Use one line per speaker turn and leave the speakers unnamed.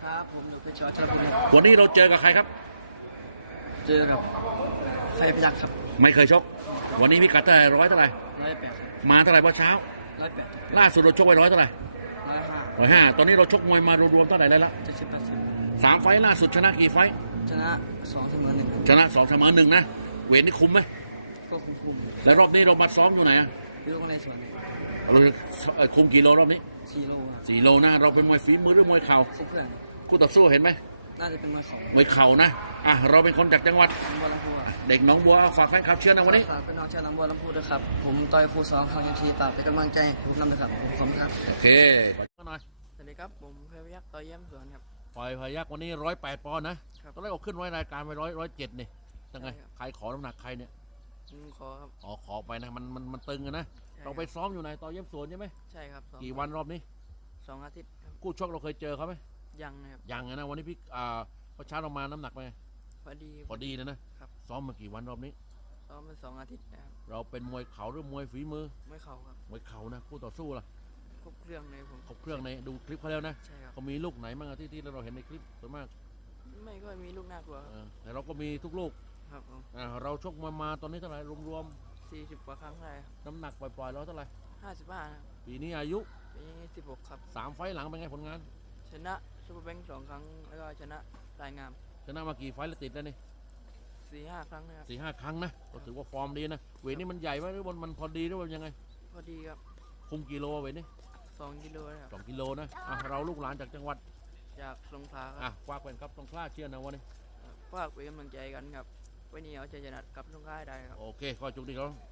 ครับผมอยู่เพชรชบุรี
วันนี้เราเจอกับใครครับ
เจอกับไฟพยัคฆ์ครับ
ไม่เคยชกวันนี้พิกัดเท่าไหร่ร้อยเท่าไหร่
108
มาเท่าไหร่เมื่อเช้า
108
ล่าสุดเราชกไปร้อยเท่าไหร่105ตอนนี้เราชกมวยมารวมๆเท่าไหร่ได้ละ
70-80
3 ไฟล์ล่าสุดชนะกี่ไฟล์
ชนะ2เสมอ1
ชนะ2เสมอ1นะเวทนี่คุมไหม
ก็คุม
แล้วรอบนี้เรามาซ้อมอยู่ไหนอ่ะ
อยู่ในสวน
เราคุมกี่โลรอบนี้
4 โล
4 โลนะเราเป็นมวยฝีมือหรือมวยเข่า
ซิเพื่อน
คู่ต่อสู้เห็นไหม
น่าจะเป็นมวยเข่
ามวยเข่านะเราเป็นคนจากจังหวัด
บัวลำพู
เด็กหนองบัวฝากแฟนคลับเชียร์นะวันนี้
ฝากเป็นน้องชาวหนองบัวลำพูด้วยครับผมต่อยคู่2ครั้งยันทีฝากเป็นกำลังใจผมนำเลยครับผมขอบคุณครับ
โอเคขอหน่อย
สวัสดีครับผมไฟพยัคฆ์ต่อยเยี่ยมสวนครับ
ไฟพยัคฆ์วันนี้108 ปอนด์นะตอนแรกเอาขึ้นไว้รายการไป107นี่ยังไงใครขอน้ำหนักใครเนี่ย
ขอครับ
ขอไปนะมันตึงนะเราไปซ้อมอยู่ในต่อเยี่ยมสวนใช่ไหม
ใช่ครับ
กี่วันรอบนี้
2 อาทิตย์
คู่ชกเราเคยเจอเขาไหม
ยังครับ
ยังนะวันนี้พี่พอเช้าเรามาน้ำหนักไป
พ
อดีนะครับซ้อมมากี่วันรอบนี้
ซ้อมมา2 อาทิตย์นะครับ
เราเป็นมวยเข่าหรือมวยฝีมือ
มวยเข่าครับ
มวยเข่านะคู่ต่อสู้ล่ะ
ครบเครื่องในผม
ครบเครื่องในดูคลิปเขาแล้วนะ
ใช่ครับ
เขามีลูกไหนบ้างที่เราเห็นในคลิปส่วนมาก
ไม่ก็มีลูกน่ากลัว
แต่เราก็มีทุกลูก
ครับ
เราชกมาตอนนี้เท่าไหร่รวม
40 กว่าครั้งได้
น้ำหนักปล่อยๆเราเท่าไหร่
55นะ
ปีนี้อายุ
ปีนี้16ครับ
3 ไฟล์หลังเป็นไงผลงาน
ชนะซูเปอร์แบงค์2 ครั้งแล้วก็ชนะรายงาม
ชนะมากี่ไฟล์แล้วติดแล้วนี่
4-5 ครั้งนะครับ
4-5 ครั้งนะก็ถือว่าฟอร์มดีนะเวทนี่มันใหญ่ไหมหรือมันพอดีหรือว่ายังไง
พอดีครับ
คุมกิโลเวทนี่
2 กิโลครับ
2 กิโลนะเราลูกหลานจากจังหวัด
จากสงขลาครับ
ฝากเป็นครับสงขลาเชียร์นะวันนี้
ฝากเป็นกำลังใจกันครับวันนี้เอาใจชนะกับสงขลาได้ครับ
โอเคขอจุดดีครับ